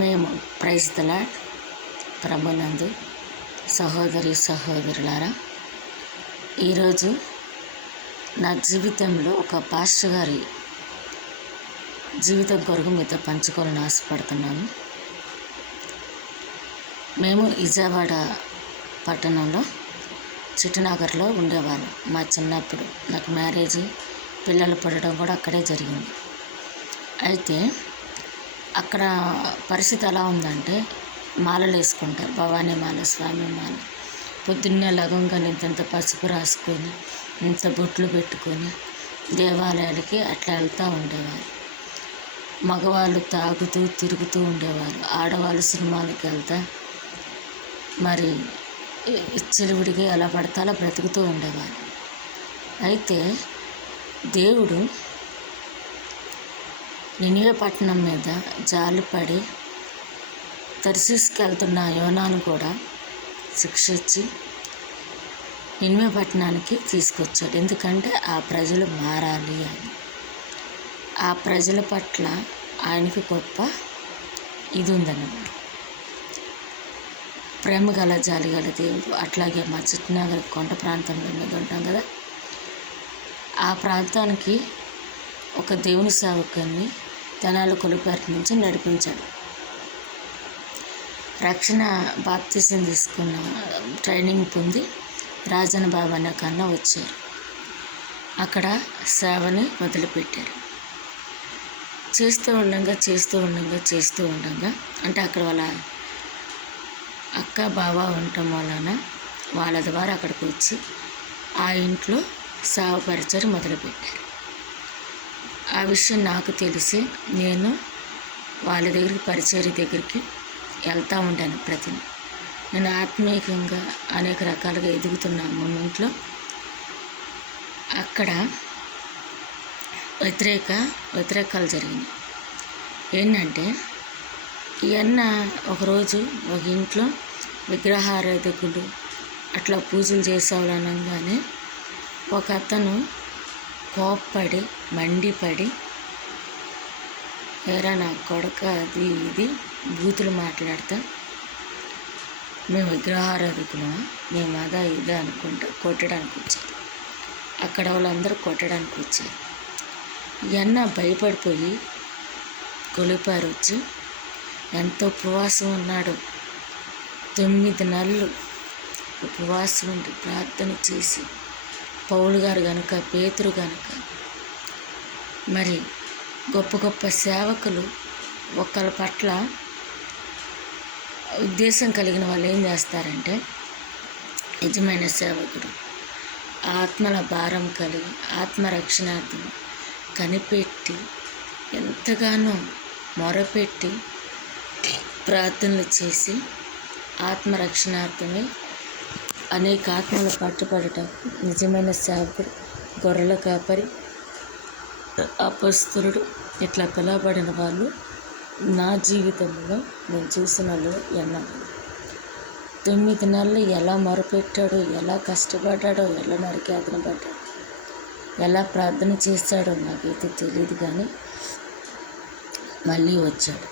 మేము praise the lord ప్రభునందు సహోదరులారా, ఈరోజు నా జీవితంలో ఒక పాస్టర్ గారి జీవితం కొరకు మీతో పంచుకోవాలని ఆశపడుతున్నాను. మేము విజయవాడ పట్టణంలో చిట్టనగర్లో ఉండేవాళ్ళం. మా చిన్నప్పుడు నాకు మ్యారేజ్, పిల్లలు పుట్టడం కూడా అక్కడే జరిగింది. అయితే అక్కడ పరిస్థితి ఎలా ఉందంటే, మాలలు వేసుకుంటారు, భవానీ మాల, స్వామి మాల. పొద్దున్నే లగంగానే ఇంత పసుపు రాసుకొని, ఇంత బొట్లు పెట్టుకొని దేవాలయాలకి అట్లా వెళ్తూ ఉండేవారు. మగవాళ్ళు తాగుతూ తిరుగుతూ ఉండేవారు, ఆడవాళ్ళు సినిమాలకు వెళ్తా మరి విచ్చలవిడిగా ఎలా పడితే అలా బ్రతుకుతూ ఉండేవారు. అయితే దేవుడు నినివే పట్టణం మీద జాలిపడి తర్షీషుకి వెళ్తున్న యోనాను కూడా శిక్షించి నినివే పట్టణానికి తీసుకొచ్చాడు. ఎందుకంటే ఆ ప్రజలు మారాలి అని. ఆ ప్రజల పట్ల ఆయనకి గొప్ప ఇది ఉందన్నమాట, ప్రేమ గల జాలి గల దేవుడు. అట్లాగే మా చిట్టనగర్ కొండ ప్రాంతంలో మీద ఉంటాం కదా, ఆ ప్రాంతానికి ఒక దేవుని సేవకుని తెనాలి కొలిపేట నుంచి నడిపించాడు. రక్షణ బాప్తిసం తీసుకున్న ట్రైనింగ్ పొంది రాజన్ బాబు అన్న కన్నా వచ్చారు. అక్కడ సేవని మొదలుపెట్టారు. చేస్తూ ఉండగా అంటే అక్కడ వాళ్ళ అక్క బావ ఉండటం వలన వాళ్ళ ద్వారా అక్కడికి వచ్చి ఆ ఇంట్లో సేవ పరిచయం మొదలుపెట్టారు. ఆ విషయం నాకు తెలిసి నేను వాళ్ళ దగ్గరికి పరిచర్య దగ్గరికి వెళ్తూ ఉంటాను. నేను ఆత్మీయంగా అనేక రకాలుగా ఎదుగుతున్న మూమెంట్లో అక్కడ వ్యతిరేకాలు జరిగినాయి. ఏంటంటే, ఒకరోజు ఒక ఇంట్లో విగ్రహారాధకులు అట్లా పూజలు చేసేవాళ్ళనగానే ఒక అతను కోప్పడి మండిపడి, ఏరా నా కొడక అది ఇది బూతులు మాట్లాడతా, మేము విగ్రహారాధకులమా, మేము అదా ఇదా అనుకుంటా కొట్టడానికి వచ్చారు. అక్కడ వాళ్ళందరూ కొట్టడానికి వచ్చారు. భయపడిపోయి కొలిపారు వచ్చి ఎంతో ఉపవాసం ఉన్నాడు. 9 నెలలు ఉపవాసం ఉండి ప్రార్థన చేసి, పౌలు గారు కనుక, పేతురు కనుక, మరి గొప్ప గొప్ప సేవకులు ఒకళ్ళ పట్ల ఉద్దేశం కలిగిన వాళ్ళు ఏం చేస్తారంటే, నిజమైన సేవకుడు ఆత్మల భారం కలిగి ఆత్మరక్షణార్థం కనిపెట్టి ఎంతగానో మొరపెట్టి ప్రార్థనలు చేసి ఆత్మరక్షణార్థమే అనేక ఆత్మలు పట్టుబడటం, నిజమైన సేవకుడు, గొర్రెల కాపరి, అపొస్తలుడు ఇట్లా పిలవబడిన వాళ్ళు నా జీవితంలో నేను చూసిన వాళ్ళు 9 నెలలు ఎలా మొరపెట్టాడో, ఎలా కష్టపడ్డాడో, ఎలా నరికేతన పడ్డాడో, ఎలా ప్రార్థన చేశాడో నాకైతే తెలియదు. కానీ మళ్ళీ వచ్చాడు.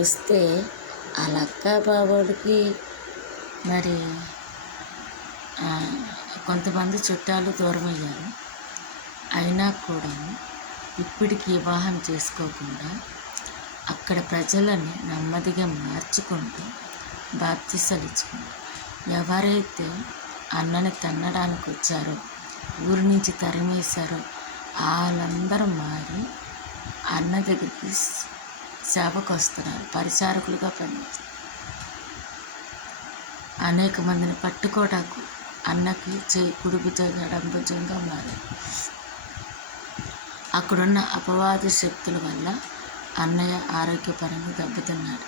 వస్తే ఆ అక్క బాబోడికి మరి కొంతమంది చుట్టాలు దూరం అయ్యారు. అయినా కూడా ఇప్పటికి వివాహం చేసుకోకుండా అక్కడ ప్రజలని నెమ్మదిగా మార్చుకుంటూ బాప్తిసాలు ఇచ్చుకుంటూ, ఎవరైతే అన్నని తన్నడానికి వచ్చారో, ఊరి నుంచి తరిమేశారో వాళ్ళందరూ మారి అన్న దగ్గరికి సేవకు వస్తున్నారు, పరిచారకులుగా పనిచేస్తారు. అనేక మందిని పట్టుకోవడానికి అన్నకి కుడి భుజంగా ఎడమ భుజంగా మారారు. అక్కడున్న అపవాద శక్తుల వల్ల అన్నయ్య ఆరోగ్యపరంగా దెబ్బతిన్నాడు.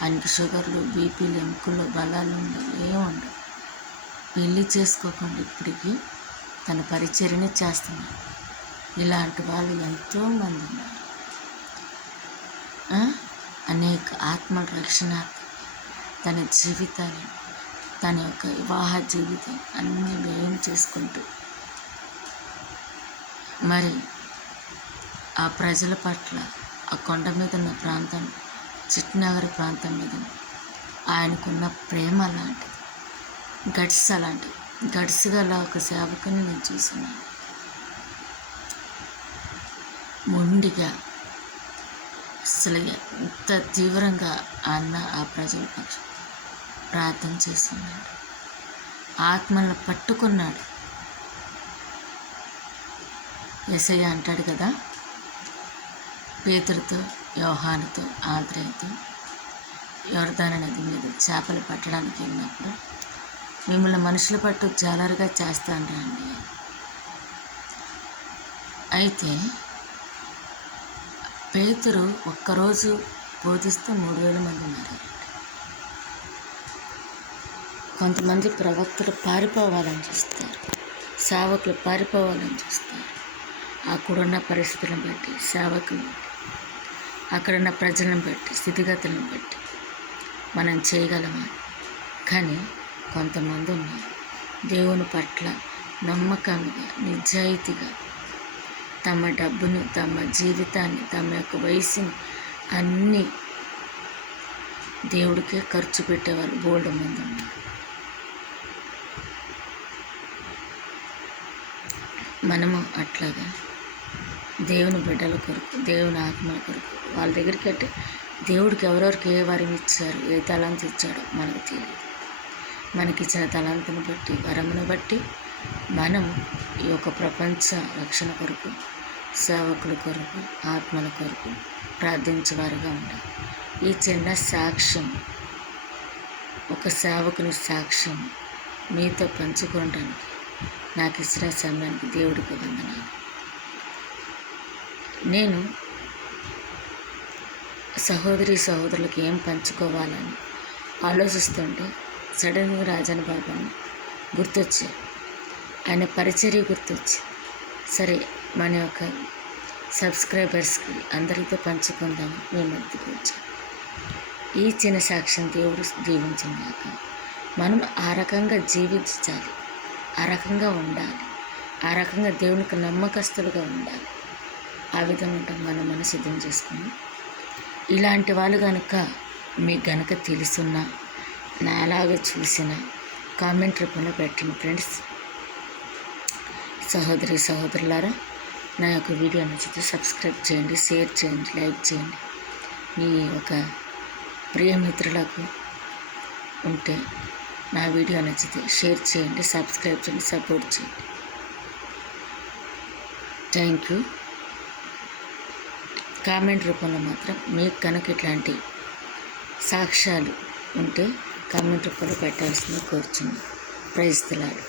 ఆయనకి షుగర్లు, బీపీలు, ఎముకలు, బలాలు ఏముండవు. పెళ్ళి చేసుకోకుండా ఇప్పటికీ తన పరిచర్యని చేస్తున్నాడు. ఇలాంటి వాళ్ళు ఎంతోమంది ఉన్నారు. అనేక ఆత్మల రక్షణార్థం తన జీవితాన్ని, తన యొక్క వివాహ జీవితం అన్నీ వ్యయం చేసుకుంటూ మరి ఆ ప్రజల పట్ల, ఆ కొండ మీద ఉన్న ప్రాంతం చిట్నగర్ ప్రాంతం మీద ఆయనకున్న ప్రేమ అలాంటిది, గట్స్ అలాంటిది. గట్స్ గల ఒక సేవకుని నేను చూస్తున్నాను. మొండిగా అసలు ఎంత తీవ్రంగా అన్న ఆ ప్రజల పక్షం ప్రార్థన చేస్తున్నాడు. ఆత్మలను పట్టుకున్నాడు. యేసయ్య అంటాడు కదా, పేతురుతో, యోహానుతో, ఆంద్రేయుతో యోర్దాను నది మీద చేపలు పట్టడానికి వెళ్ళినప్పుడు, మిమ్మల్ని మనుషుల పట్టు జాలరుగా చేస్తాను రండి. అయితే పేతురు ఒక్కరోజు బోధిస్తే 3000 మంది ఉన్నారు. కొంతమంది ప్రవక్తలు పారిపోవాలని చూస్తారు, సేవకులు పారిపోవాలని చూస్తారు. అక్కడున్న పరిస్థితులను బట్టి, సేవకులను బట్టి, అక్కడున్న ప్రజలను బట్టి, స్థితిగతులను బట్టి మనం చేయగలమా? కానీ కొంతమంది ఉన్నారు దేవుని పట్ల నమ్మకంగా, నిజాయితీగా తమ డబ్బును, తమ జీవితాన్ని, తమ యొక్క వయసుని అన్నీ దేవుడికే ఖర్చు పెట్టేవాళ్ళు బోల్డ్ మంది ఉన్నారు. మనము అట్లాగా దేవుని బిడ్డల కొరకు, దేవుని ఆత్మల కొరకు వాళ్ళ దగ్గరికి అంటే దేవుడికి ఎవరెవరికి ఏ వరం ఇచ్చారు, ఏ తలాంతు ఇచ్చాడో మనకు తెలియదు. మనకిచ్చిన తలాంతుని బట్టి, వరమును బట్టి మనం ఈ యొక్క ప్రపంచ రక్షణ కొరకు, సేవకుల కొరకు, ఆత్మల కొరకు ప్రార్థించేవారుగా ఉండాలి. ఈ చిన్న సాక్ష్యం, ఒక సేవకుని సాక్ష్యం మీతో పంచుకోవడానికి నాకు ఇచ్చిన సమయానికి దేవుడికి వందనాలు. నేను సహోదరులకు ఏం పంచుకోవాలని ఆలోచిస్తుంటే సడన్గా రాజన్ బాబాని గుర్తొచ్చాయి, ఆయన పరిచర్య గుర్తొచ్చి, సరే మన యొక్క సబ్స్క్రైబర్స్కి అందరితో పంచుకుందాం మీ మధ్యకు వచ్చాను. ఈ చిన్న సాక్ష్యం దేవుడు దీవించిందాక మనం ఆ రకంగా జీవించాలి, ఆ రకంగా ఉండాలి, ఆ రకంగా దేవునికి నమ్మకస్తులుగా ఉండాలి. ఆ విధంగా మనం సిద్ధం చేసుకుని ఇలాంటి వాళ్ళు కనుక మీకు గనక తెలుసున్నా, నాలాగా చూసిన కామెంట్ రూపంలో పెట్టండి ఫ్రెండ్స్. సహోదరులారా, నా యొక్క వీడియో నచ్చితే సబ్స్క్రైబ్ చేయండి, షేర్ చేయండి, లైక్ చేయండి. మీ ఒక ప్రియమిత్రులకు ఉంటే నా వీడియో నచ్చితే షేర్ చేయండి, సబ్స్క్రైబ్ చేయండి, సపోర్ట్ చేయండి. Thank you. కామెంట్ రూపంలో మాత్రం మీకు కనుక ఇట్లాంటి సాక్ష్యాలు ఉంటే కామెంట్ రూపంలో పెట్టాల్సింది కోరుచున్నాను. Praise the lord.